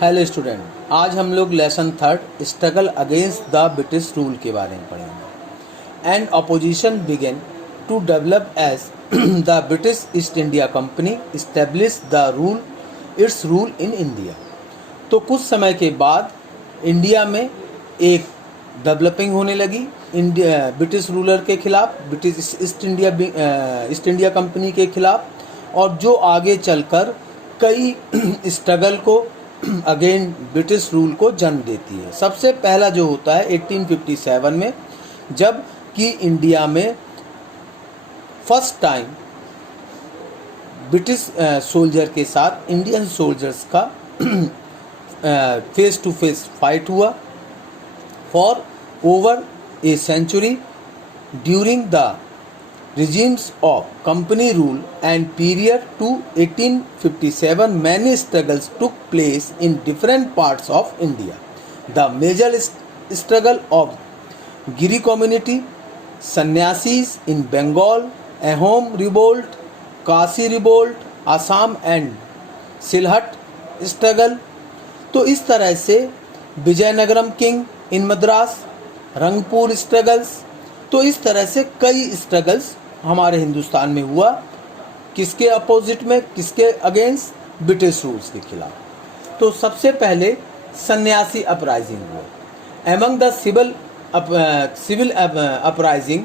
Hello student, आज हम लोग lesson third struggle against the British rule के बारे में पढ़ेंगे। And opposition began to develop as the British East India Company establish the rule its rule in India. तो कुछ समय के बाद इंडिया में एक डेवलपिंग होने लगी इंडिया ब्रिटिश रूलर के खिलाफ, ब्रिटिश ईस्ट इंडिया कंपनी के खिलाफ, और जो आगे चलकर कई स्ट्रगल को अगेन ब्रिटिश रूल को जन्म देती है। सबसे पहला जो होता है 1857 में, जब कि इंडिया में फर्स्ट टाइम ब्रिटिश सोल्जर के साथ इंडियन सोल्जर्स का फेस टू फेस फाइट हुआ for over a century. During the regimes of company rule and period to 1857, many struggles took place in different parts of India. The major struggle of Giri community, sannyasis in Bengal, Ahom revolt, Kasi revolt, Assam and Silhat struggle। तो इस तरह से Vizianagaram king in Madras, Rangpur struggles, तो इस तरह से कई struggles हमारे हिंदुस्तान में हुआ। किसके अपोजिट में, किसके अगेंस्ट? ब्रिटिश रूल्स के खिलाफ। तो सबसे पहले सन्यासी अपराइजिंग हुआ। Among the civil uprising,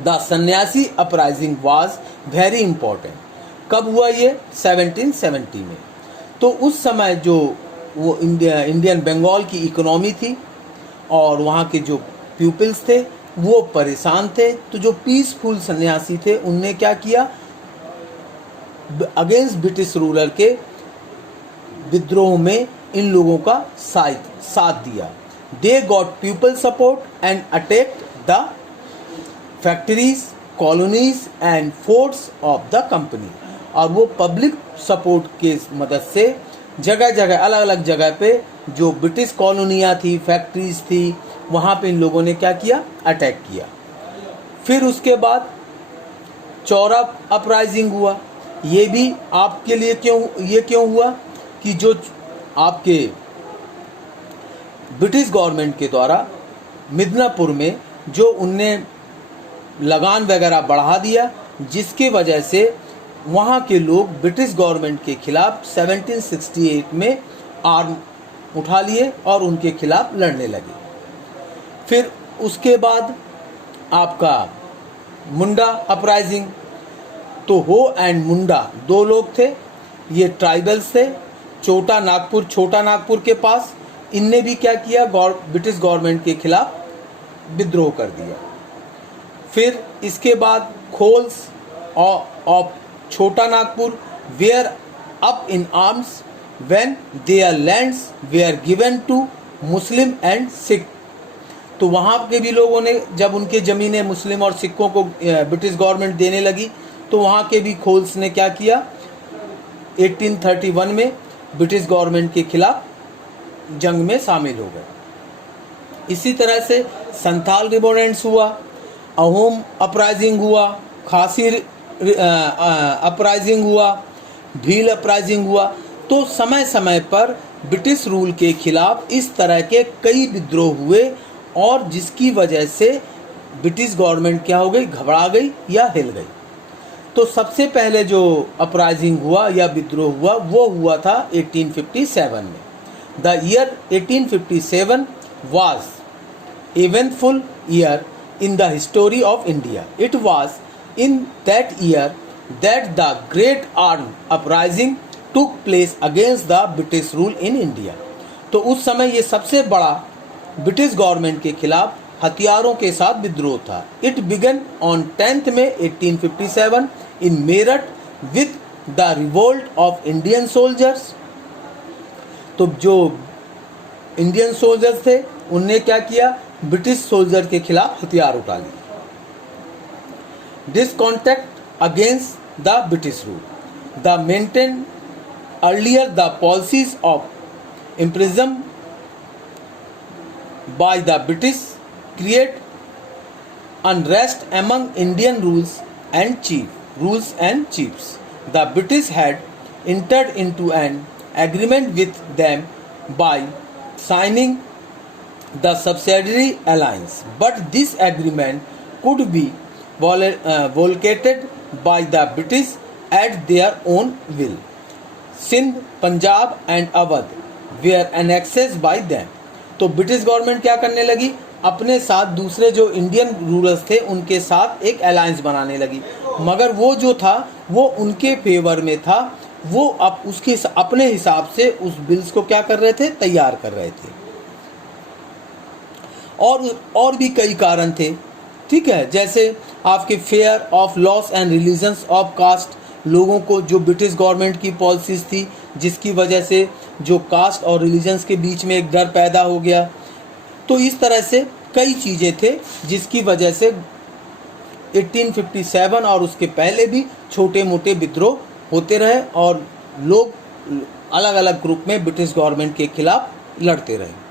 the Sannyasi uprising was very important. कब हुआ ये? 1770 में। तो उस समय जो वो इंडियन बंगाल की इकोनॉमी थी और वहाँ के जो पीपल्स थे वो परेशान थे। तो जो पीसफुल सन्यासी थे उनने क्या किया? अगेंस्ट ब्रिटिश रूलर के विद्रोह में इन लोगों का साथ दिया। They got people support and attacked the factories, colonies and forts of the company. और वो पब्लिक सपोर्ट के मदद से जगह जगह, अलग अलग जगह पे जो ब्रिटिश कॉलोनियाँ थी, फैक्ट्रीज थी, वहाँ पे इन लोगों ने क्या किया? अटैक किया। फिर उसके बाद चौरा अपराइजिंग हुआ। ये भी आपके लिए क्यों हुआ कि जो आपके ब्रिटिश गवर्नमेंट के द्वारा मिदनापुर में जो उनने लगान वगैरह बढ़ा दिया, जिसकी वजह से वहाँ के लोग ब्रिटिश गवर्नमेंट के खिलाफ 1768 में आर्म उठा लिए और उनके खिलाफ लड़ने लगे। फिर उसके बाद आपका मुंडा अपराइजिंग। तो हो एंड मुंडा दो लोग थे, ये ट्राइबल्स थे छोटा नागपुर के पास। इनने भी क्या किया? ब्रिटिश गवर्नमेंट के खिलाफ विद्रोह कर दिया। फिर इसके बाद Kols of Chota Nagpur were up in arms when their lands were given to Muslim and Sikh. तो वहाँ के भी लोगों ने, जब उनके ज़मीनें मुस्लिम और सिखों को ब्रिटिश गवर्नमेंट देने लगी, तो वहाँ के भी खोल्स ने क्या किया? 1831 में ब्रिटिश गवर्नमेंट के खिलाफ जंग में शामिल हो गए। इसी तरह से संथाल रिवोल्ट्स हुआ, अहोम अपराइजिंग हुआ, खासी अपराइजिंग हुआ, भील अपराइजिंग हुआ। तो समय समय पर ब्रिटिश रूल के खिलाफ इस तरह के कई विद्रोह हुए और जिसकी वजह से ब्रिटिश गवर्नमेंट क्या हो गई? घबरा गई या हिल गई। तो सबसे पहले जो अपराइजिंग हुआ या विद्रोह हुआ वो हुआ था 1857 में। The year 1857 was eventful year in the history of India. It was in that year that the great arm uprising took place against the British rule in India. तो उस समय ये सबसे बड़ा ब्रिटिश गवर्नमेंट के खिलाफ हथियारों के साथ विद्रोह था। It began on 10 May 1857 in Meerut with the revolt of Indian soldiers. तो जो इंडियन सोल्जर्स थे उनने क्या किया? ब्रिटिश सोल्जर के खिलाफ हथियार उठा लिए। Discontent against the British rule, the maintain earlier the policies of imprison by the British create unrest among Indian rules and chiefs. The British had entered into an agreement with them by signing the subsidiary alliance, but this agreement could be violated by the British at their own will. Sindh, Punjab and Awadh were annexed by them. तो British government क्या करने लगी, अपने साथ दूसरे जो Indian rulers थे उनके साथ एक अलायंस बनाने लगी, मगर वो जो था वो उनके फेवर में था। वो अब उसके अपने हिसाब से उस बिल्स को क्या कर रहे थे, तैयार कर रहे थे। और भी कई कारण थे, ठीक है, जैसे आपके fair of loss and religions of caste, लोगों को जो ब्रिटिश गवर्नमेंट की पॉलिसीज थी जिसकी वजह से जो कास्ट और रिलीजन्स के बीच में एक डर पैदा हो गया। तो इस तरह से कई चीज़ें थे जिसकी वजह से 1857 और उसके पहले भी छोटे मोटे विद्रोह होते रहे और लोग अलग अलग ग्रुप में ब्रिटिश गवर्नमेंट के खिलाफ लड़ते रहे।